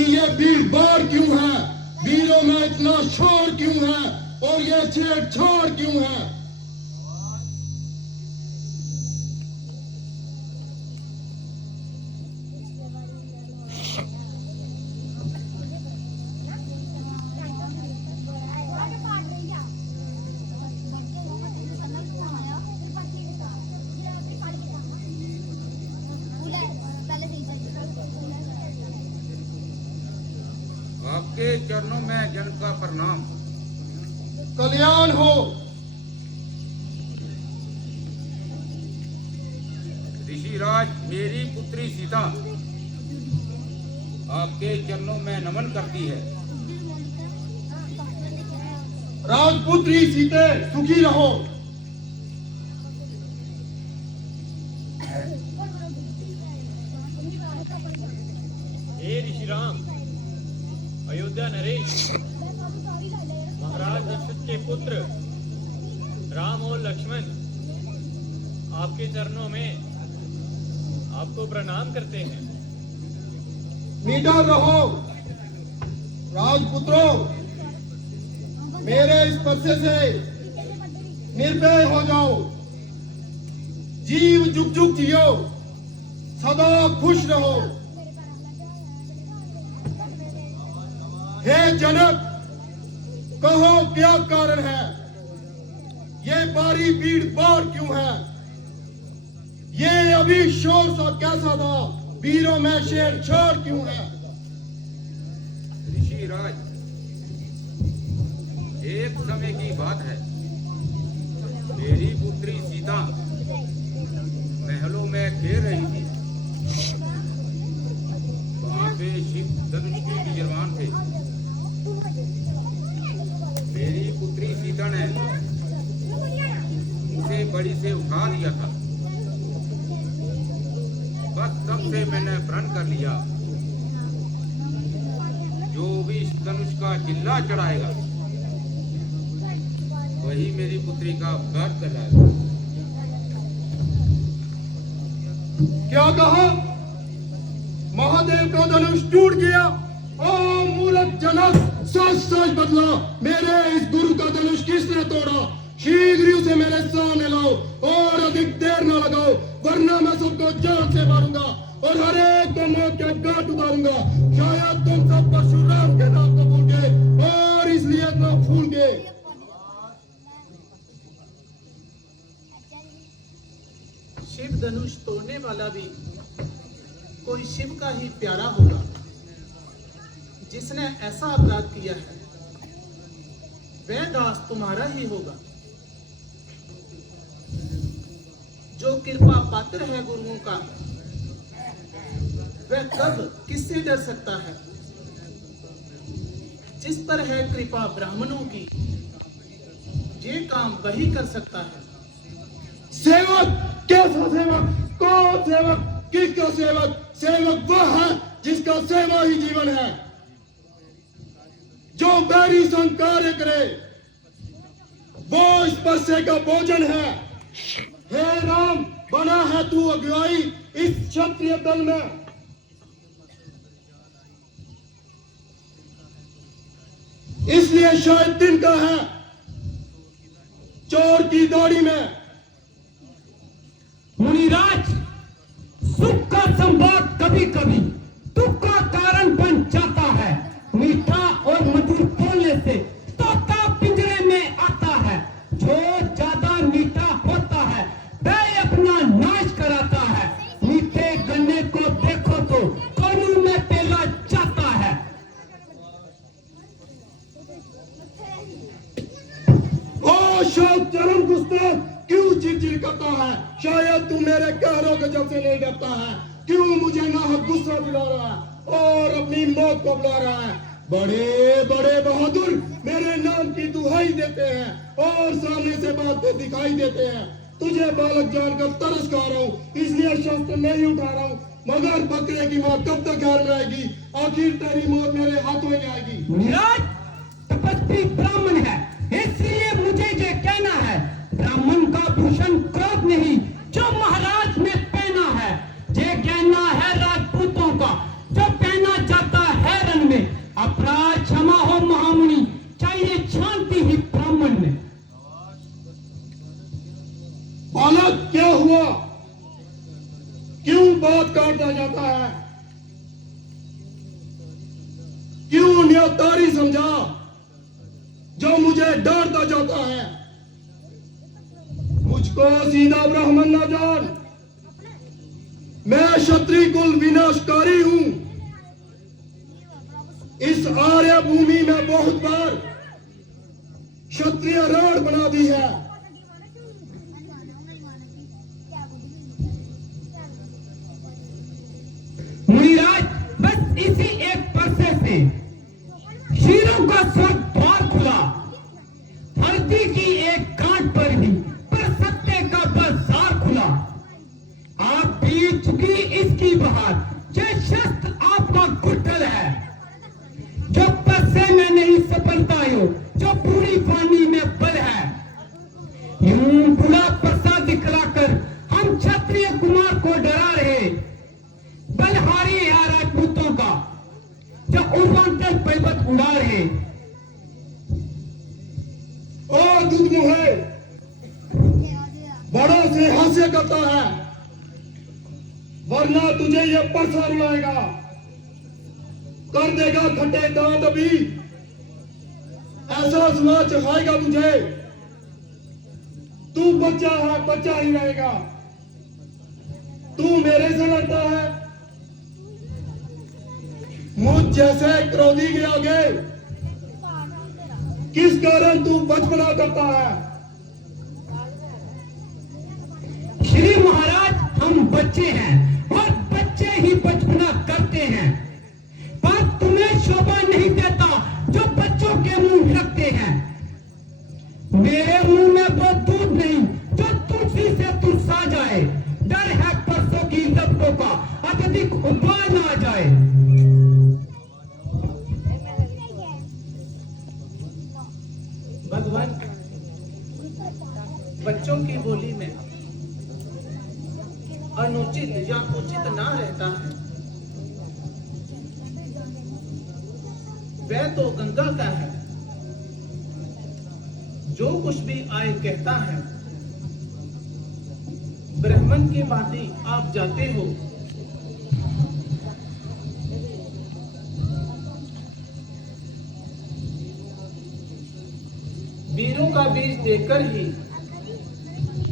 कि ये भीड़ भाड़ क्यों है, वीरों में इतना शोर क्यों है और ये छेड़छाड़ क्यों है। आपके चरणों में जन का प्रणाम। कल्याण हो। ऋषिराज, मेरी पुत्री सीता आपके चरणों में नमन करती है। राजपुत्री सीते सुखी रहो। हे ऋषिराम, अयोध्या नरेश, महाराज दशरथ के पुत्र राम और लक्ष्मण आपके चरणों में आपको प्रणाम करते हैं। निडर रहो राजपुत्रों, मेरे स्पर्श से निर्भय हो जाओ। जीव जुग जुग जियो, सदा खुश रहो। हे जनक, कहो क्या कारण है, ये भारी भीड़ भाड़ क्यों है, ये अभी शोर सा कैसा था, वीरों में छेड़छाड़ क्यों है। ऋषिराज, एक समय की बात है, मेरी पुत्री सीता महलों में खेल रही थी। वहां पे शिव धनुष के विजयमान थे। मेरी पुत्री सीता ने उसे बड़ी से उठा दिया था। बस तब से मैंने प्रण कर लिया, जो भी इस धनुष का चिल्ला चढ़ाएगा वही मेरी पुत्री का अपघात कराएगा। क्या कहा? महादेव का धनुष टूट गया। ओ मूर्ख जनक, सच सच बतला, मेरे इस गुरु का धनुष किसने तोड़ा? शीघ्र ही उसे मेरे सामने लाओ और अधिक देर न लगाओ, वरना मैं सबको जान से मारूंगा और हर एक को मौत के घाट उतारूंगा। शायद तुम सब परशुराम के नाम को भूल गए और इसलिए इतना फूल गए। शिव धनुष तोड़ने वाला भी कोई शिव का ही प्यारा होगा। जिसने ऐसा अपराध किया है वह दास तुम्हारा ही होगा। जो कृपा पात्र है गुरुओं का, वह कब किससे डर सकता है। जिस पर है कृपा ब्राह्मणों की, ये काम वही कर सकता है। सेवक? कैसा सेवक? कौन सेवक? किसका सेवक? सेवक वह है जिसका सेवा ही जीवन है, जो बैरी संग कार्य करे, वो स्पर्श का भोजन है। हे राम, बना है तू अगुवाई इस क्षत्रिय दल में। इसलिए शायद दिन का है चोर की दौड़ी में। मुनिराज, सुख का संवाद कभी कभी दुख का कारण बन जाता है। मीठा और मधुर बोलने से तोता पिंजरे में आता है। जो ज्यादा मीठा होता है वह अपना नाश कराता है। मीठे गन्ने को देखो तो कानून में पेला जाता है। ओ शौक चरम गुस्ताख, क्यों चिड़चिड़ करता है? शायद तू मेरे कहरों के जब से नहीं डरता है। क्यों मुझे नाहक गुस्सा दिला रहा है और अपनी मौत को बुला रहा है? बड़े बड़े बहादुर मेरे नाम की दुहाई देते हैं और सामने से बात को दिखाई देते हैं। तुझे बालक जानकर तरस खा रहा हूँ, इसलिए शस्त्र नहीं उठा रहा हूँ। मगर बकरे की माँ कब तक घर में आएगी? आखिर तेरी मौत मेरे हाथों में आएगी। मुनिराज, तपस्वी ब्राह्मण है, इसलिए मुझे ये कहना है, ब्राह्मण का भूषण क्रोध नहीं जो महाराज ने पहना है। ये कहना है राजपूतों का, जो पहना जाता है दुनियादारी समझा जो मुझे डांटता जाता है। मुझको सीधा ब्राह्मण ना जान, मैं क्षत्रिय कुल विनाशकारी हूं। इस आर्य भूमि में बहुत बार क्षत्रिय राड बना दी है। मुनिराज, बस इसी एक परसे से शीरों का स्वर्ग द्वार खुला। धरती की एक गांठ पर ही पर सत्य का बाजार खुला। आप बीत चुकी इसकी बहार, जय शस्त्र आपका गुट्टल है। जो परसे में नहीं सफलता हो, जो पूरी पानी में बल है। यूं बुला परसा दिखलाकर हम क्षत्रिय कुमार को डरा रहे। बलहारी है राजपूतों का, जो उड़वांते पैबत उड़ा रहे। और दुध मुहे बड़ों से हास्य करता है, वरना तुझे ये परसा रुलाएगा, कर देगा खट्टे दांत। अभी ऐसा समाज चखाएगा तुझे, तू बच्चा है, बच्चा ही रहेगा। तू मेरे से लड़ता है, मुझ जैसे क्रोधी के आगे किस कारण तू बचपना करता है? श्री महाराज, हम बच्चे हैं और बच्चे ही बचपना करते हैं। पर तुम्हें शोभा नहीं देता जो बच्चों के मुंह लगते हैं। मेरे मुंह में वो दूध नहीं जो तुलसी से तुलसा जाए। डर है परसों की लपटों का अत्यधिक उबाल ना जाए। भगवान, बच्चों की बोली में अनुचित या उचित ना रहता है। वह तो गंगा का है, जो कुछ भी आए कहता है। ब्राह्मण की भांति आप जाते हो। वीरों का बीज देकर ही